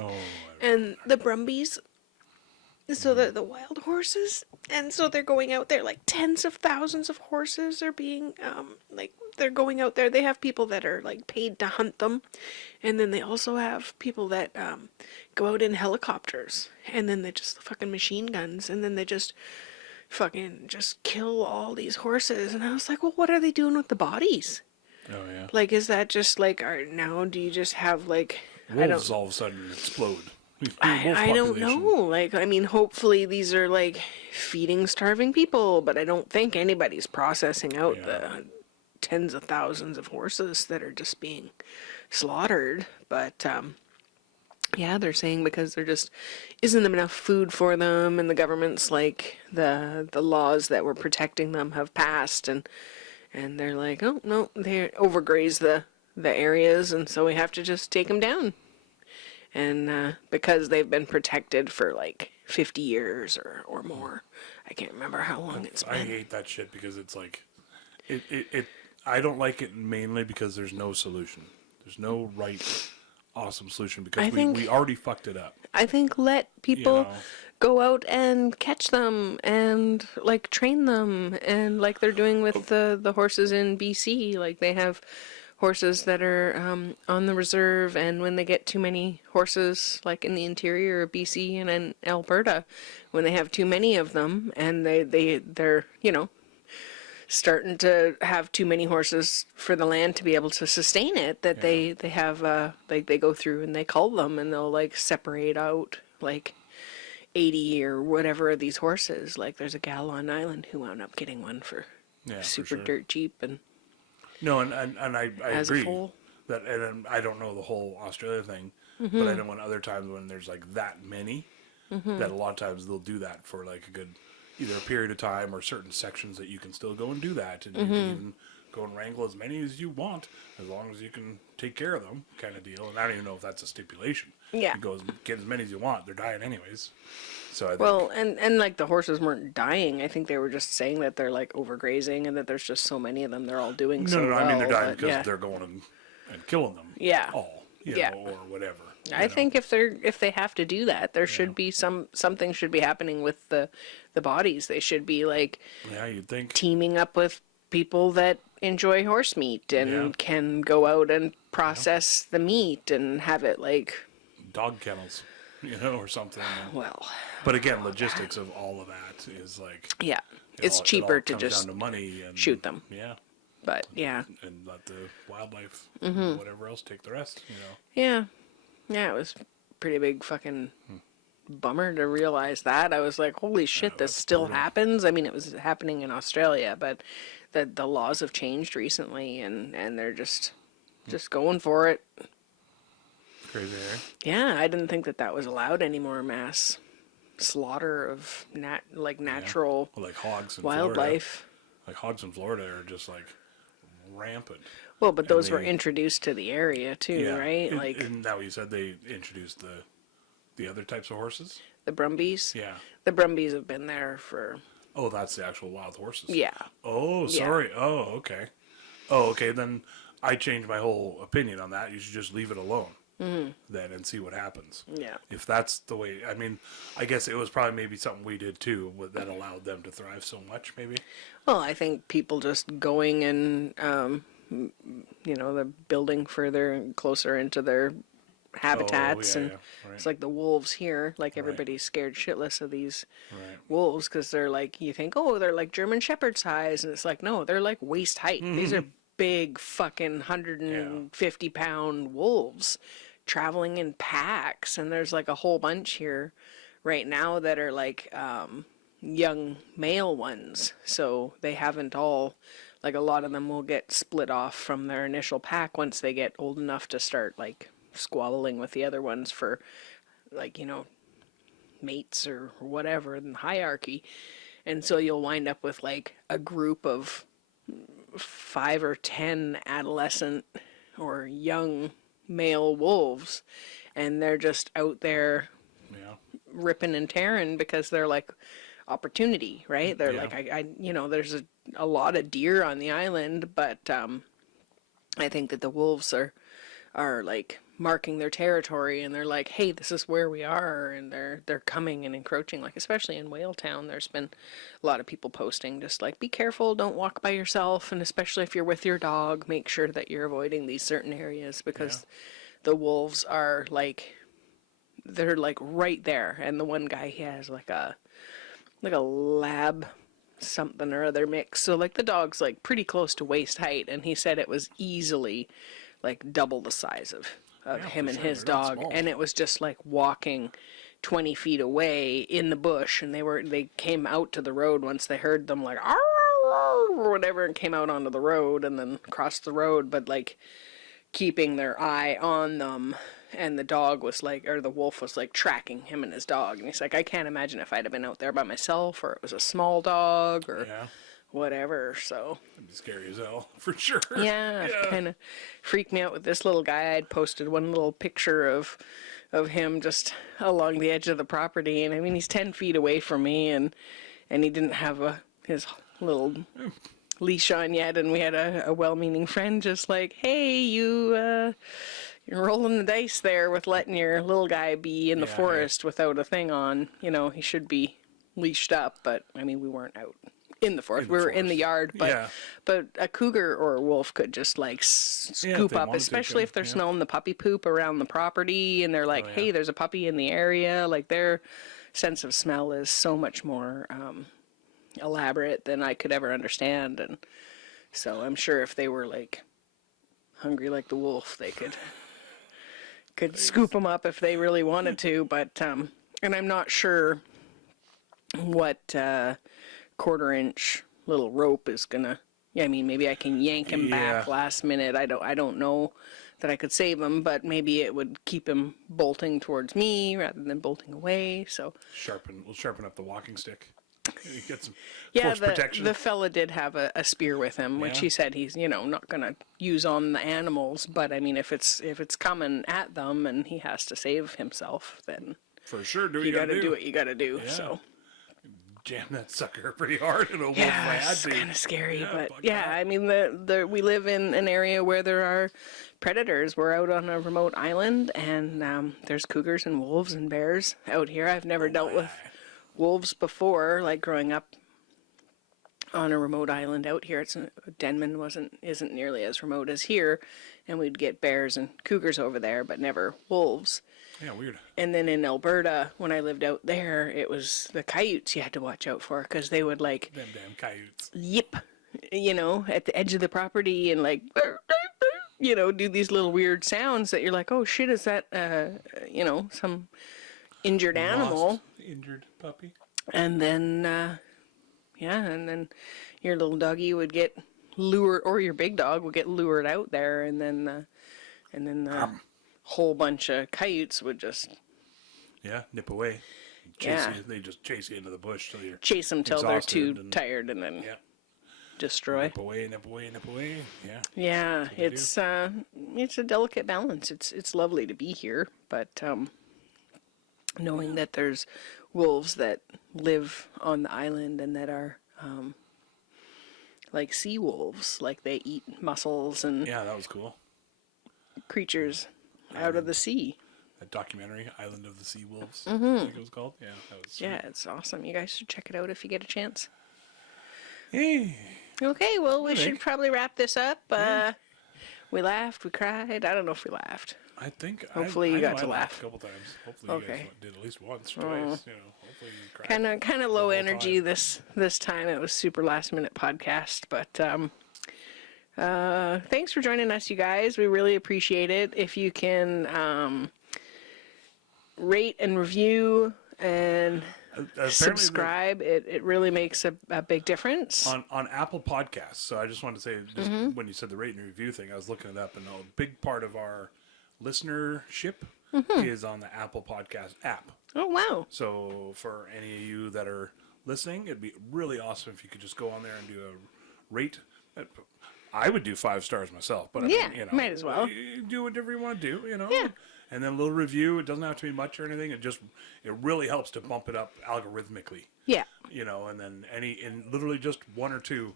Oh, and the brumbies, so the wild horses, and so they're going out there, like tens of thousands of horses are being like they're going out there. They have people that are like paid to hunt them, and then they also have people that go out in helicopters, and then they just fucking machine guns, and then they just fucking just kill all these horses. And I was like, well, what are they doing with the bodies? oh yeah. Like, is that just like, now do you just have like, Wolves all of a sudden explode. I don't know. Like, I mean, hopefully these are like feeding starving people, but I don't think anybody's processing out the tens of thousands of horses that are just being slaughtered. But yeah, they're saying because there just isn't enough food for them, and the government's like the laws that were protecting them have passed, and they're like, oh no, they overgraze the areas, and so we have to just take them down. And because they've been protected for like 50 years or more, I can't remember how long it's been. I hate that shit because it's like, it I don't like it mainly because there's no solution. There's no right, awesome solution because we already fucked it up. I think let people go out and catch them and like train them, and like they're doing with the horses in BC. Like they have horses that are on the reserve, and when they get too many horses, like in the interior of BC and in Alberta, when they have too many of them, and they're starting to have too many horses for the land to be able to sustain it, that they have like they go through and they cull them, and they'll like separate out like 80 or whatever of these horses. Like there's a gal on Island who wound up getting one for super dirt cheap and no, and I has agree a foal. that, and I don't know the whole Australia thing, but I know when other times when there's like that many, that a lot of times they'll do that for like a good either a period of time or certain sections that you can still go and do that, and you can even go and wrangle as many as you want as long as you can take care of them, kind of deal. And I don't even know if that's a stipulation. Yeah. You go get as many as you want. They're dying anyways. So I think, Well, and like the horses weren't dying. I think they were just saying that they're like overgrazing and that there's just so many of them. They're all doing so well. I mean they're dying but, because they're going and killing them. Yeah. All. You Yeah. know, or whatever. I think if they have to do that, there should be something should be happening with the bodies. They should be like you'd think teaming up with people that enjoy horse meat and can go out and process the meat and have it like dog kennels, or something. well. But again, logistics of all of that is like It's cheaper to comes just down to money and shoot them. Yeah. But yeah. And let the wildlife and whatever else take the rest, Yeah. Yeah, it was a pretty big fucking bummer to realize that. I was like, holy shit, this still brutal. happens. I mean, it was happening in Australia, but the laws have changed recently and they're just going for it. Crazy, eh? Yeah, I didn't think that was allowed anymore, mass slaughter of natural Well, like hogs in wildlife. Florida. Like hogs in Florida are just like rampant. Well, but those were introduced to the area too, right? Isn't that what you said? They introduced the other types of horses? The Brumbies? Yeah. The Brumbies have been there for... Oh, that's the actual wild horses? Yeah. Oh, sorry. Yeah. Oh, okay. Oh, okay, then I changed my whole opinion on that. You should just leave it alone then and see what happens. Yeah. If that's the way... I mean, I guess it was probably maybe something we did too that allowed them to thrive so much, maybe. Well, I think people just going and... they're building further and closer into their habitats, and right. It's like the wolves here. Like everybody's scared shitless of these Right. wolves because they're like, you think, oh, they're like German Shepherd size, and it's like, no, they're like waist height. These are big fucking 150-pound wolves traveling in packs, and there's like a whole bunch here right now that are like young male ones, so they haven't all. Like, a lot of them will get split off from their initial pack once they get old enough to start, like, squabbling with the other ones for, like, mates or whatever in the hierarchy. And so you'll wind up with, like, a group of 5 or 10 adolescent or young male wolves. And they're just out there ripping and tearing because they're, like, opportunity, right? They're like, there's a lot of deer on the island, but I think that the wolves are like marking their territory, and they're like, hey, this is where we are, and they're coming and encroaching. Like, especially in Whale Town, there's been a lot of people posting just like, be careful, don't walk by yourself, and especially if you're with your dog, make sure that you're avoiding these certain areas because the wolves are like, they're like right there. And the one guy, he has like a lab something or other mix, so like the dog's like pretty close to waist height, and he said it was easily like double the size of him and his dog, and it was just like walking 20 feet away in the bush, and they came out to the road once they heard them like or whatever, and came out onto the road and then crossed the road, but like keeping their eye on them. And the dog was like, or the wolf was like tracking him and his dog. And he's like, I can't imagine if I'd have been out there by myself, or it was a small dog, or whatever. So it'd be scary as hell, for sure. Yeah. Kind of freaked me out with this little guy. I'd posted one little picture of him just along the edge of the property. And I mean, he's 10 feet away from me, and he didn't have his little leash on yet. And we had a well-meaning friend just like, hey, you're rolling the dice there with letting your little guy be in the forest without a thing on. He should be leashed up, but I mean, we weren't out in the forest. We were in the yard, but a cougar or a wolf could just like scoop up, especially if they're smelling the puppy poop around the property and they're like, hey, there's a puppy in the area. Like, their sense of smell is so much more elaborate than I could ever understand. And so I'm sure if they were like hungry like the wolf, they could scoop them up if they really wanted to, but And I'm not sure what 1/4-inch little rope is gonna. Yeah, I mean, maybe I can yank him back last minute. I don't know that I could save him, but maybe it would keep him bolting towards me rather than bolting away. So We'll sharpen up the walking stick. You get some yeah, force protection. the fella did have a spear with him, which he said he's not gonna use on the animals. But I mean, if it's coming at them and he has to save himself, then For sure, you gotta do what you gotta do. Yeah. So. Jam that sucker pretty hard in a wolf. Yeah, it's kind of scary, Yeah, but yeah, I mean, we live in an area where there are predators. We're out on a remote island, and there's cougars and wolves and bears out here. I've never dealt with wolves before, like growing up on a remote island out here. Denman isn't nearly as remote as here, and we'd get bears and cougars over there, but never wolves. Yeah, weird. And then in Alberta, when I lived out there, it was the coyotes you had to watch out for, because they would like Them damn coyotes. yip, at the edge of the property and like, do these little weird sounds that you're like, oh shit, is that, some injured animal? Lost, injured puppy. And then, and then your little doggy would get lured, or your big dog would get lured out there, and then whole bunch of coyotes would just nip away. Chase you. They just chase you into the bush till you're chase them till they're too and, tired, and then destroy. Nip away, nip away, nip away. Yeah. Yeah, it's a delicate balance. It's lovely to be here, but knowing that there's wolves that live on the island and that are like sea wolves, like they eat mussels and that was cool. creatures out of the sea. That documentary, Island of the Sea Wolves, Mm-hmm. I think it was called. Yeah, that was sweet. Yeah, it's awesome. You guys should check it out if you get a chance. Hey. Okay, well, we should probably wrap this up. We laughed, we cried. I don't know if we laughed. I think. Hopefully you got to laugh a couple times. Hopefully you guys did at least once or twice. Hopefully you cried. Kind of low energy this time. It was super last minute podcast, but thanks for joining us, you guys. We really appreciate it. If you can rate and review and subscribe, it really makes a big difference. On Apple Podcasts. So I just wanted to say, when you said the rate and review thing, I was looking it up, and a big part of our listenership is on the Apple Podcast app. Oh, wow. So for any of you that are listening, it'd be really awesome if you could just go on there and do a rate. I would do 5 stars myself, but I mean, might as well. You do whatever you want to do, Yeah. And then a little review. It doesn't have to be much or anything. It really helps to bump it up algorithmically. Yeah. And then literally just 1 or 2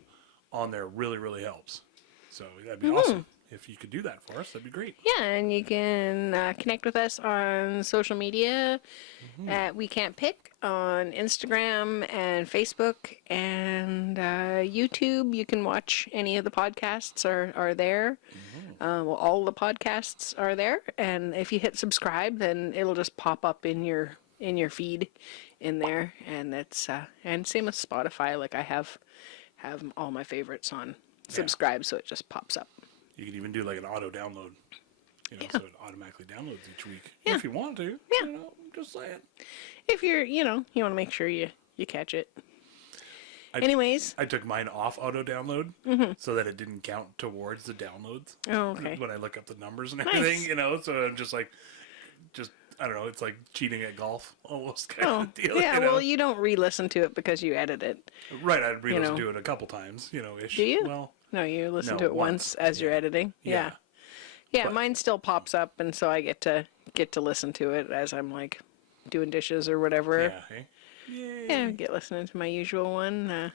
on there really, really helps. So that'd be awesome. If you could do that for us, that'd be great. Yeah, and you can connect with us on social media at We Can't Pick on Instagram and Facebook and YouTube. You can watch any of the podcasts are there. Well, all the podcasts are there, and if you hit subscribe, then it'll just pop up in your feed in there, and it's and same with Spotify. Like I have all my favorites on subscribe, so it just pops up. You can even do like an auto download, so it automatically downloads each week if you want to. Yeah. Just saying. If you're, you want to make sure you catch it. Anyways. I took mine off auto download so that it didn't count towards the downloads. Oh, okay. When I look up the numbers and everything, so I'm just I don't know, it's like cheating at golf almost kind of deal. Yeah, well, you don't re-listen to it because you edit it. Right, I'd re-listen to it a couple times, ish. Do you? Well, no, you listen to it once as you're editing. Yeah. But mine still pops up, and so I get to listen to it as I'm like doing dishes or whatever. Yeah, hey? Yay. Yeah, get listening to my usual one.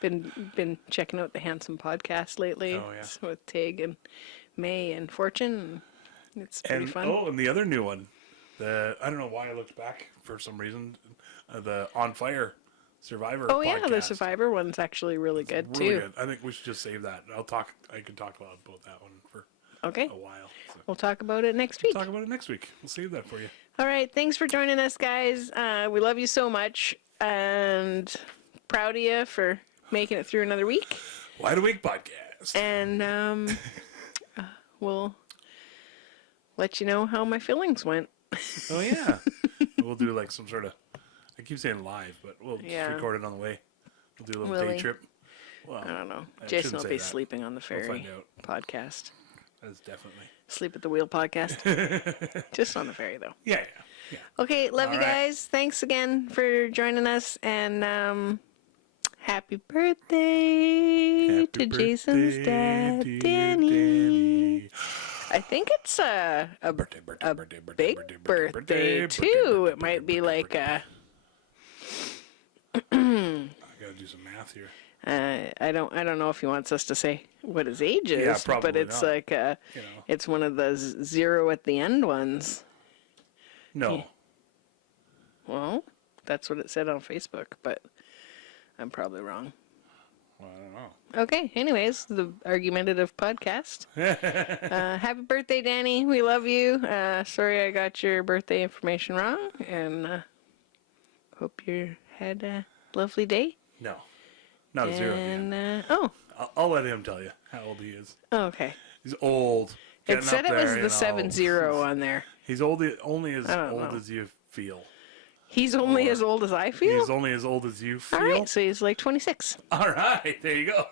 Been checking out the Handsome podcast lately. Oh, yeah. With Tig and May and Fortune. It's pretty fun. Oh, and the other new one, I don't know why I looked back for some reason. The On Fire Survivor. Oh yeah, the podcast. Survivor one's actually really good Really too. good. I think we should just save that. I can talk about that one for Okay. a while. So. We'll talk about it next week. Talk about it next week. We'll save that for you. All right. Thanks for joining us, guys. We love you so much, and proud of you for making it through another week. Wide Awake Podcast. And we'll let you know how my fillings went. Oh yeah. We'll do like some sort of, I keep saying live, but we'll just Yeah. record it on the way. We'll do a little Will day we? trip. Well, I don't know. I Jason shouldn't will say be that. sleeping on the ferry find out. podcast. That's definitely. Sleep at the Wheel podcast. Just on the ferry, though. Yeah. Okay, love you All right. guys. Thanks again for joining us, and happy birthday to Jason's dad, dear Danny. I think it's a Birthday, big birthday too. It might be like I gotta do some math here. I don't know if he wants us to say what his age is, Yeah, probably but it's not. like You know. it's one of the zero at the end ones. No. Well, that's what it said on Facebook, but I'm probably wrong. Well, I don't know. Okay, anyways, the argumentative podcast. Happy birthday, Danny. We love you. Sorry I got your birthday information wrong, and hope you had a lovely day. No. Not a zero. at the end. And, I'll let him tell you how old he is. okay. He's old. It Getting said up it was there, the 7-0 on there. He's only as I don't old know. as you feel. He's only Or- as old as I feel? He's only as old as you feel. All right, so he's like 26. All right, there you go.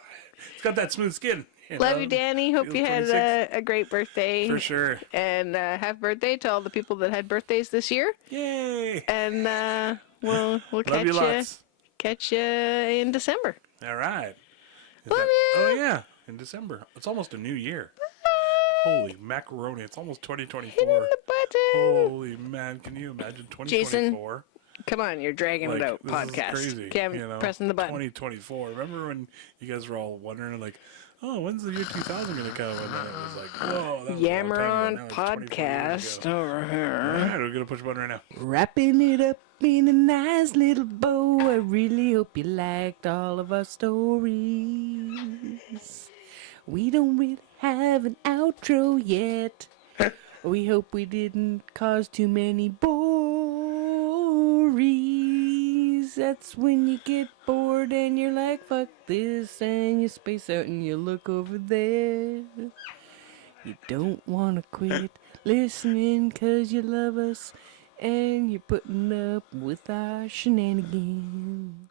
He's got that smooth skin. Love know? you, Danny. Hope Feels you had 26. a great birthday. For sure. And happy birthday to all the people that had birthdays this year. Yay! And we'll Love catch you you lots. in December. All right. Is Love you. Oh yeah, in December. It's almost a new year. Holy macaroni! It's almost Hit 2024. the button. Holy man, can you imagine 2024? Come on, you're dragging it out. this Podcast. is crazy. Okay, I'm you know, pressing the button. 2024. Remember when you guys were all wondering, like, oh, when's the year 2000 going to come? And then it was like, whoa, that was Yammer a long on time ago. Now it's 24 years podcast ago. over All here. right, we're going to push a button right now. Wrapping it up in a nice little bow. I really hope you liked all of our stories. We don't really have an outro yet. We hope we didn't cause too many bories. That's when you get bored and you're like, fuck this, and you space out and you look over there. You don't want to quit listening 'cause you love us and you're putting up with our shenanigans.